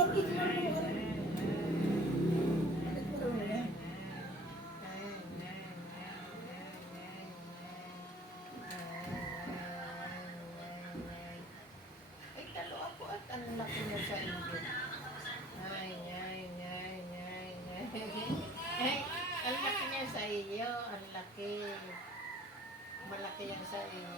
malapit na po. Bakit mo rin yan? Ay, talo ako at ang laki na sa inyo. Ay, ang laki niya sa iyo. Ang laki. Malaki yan sa iyo.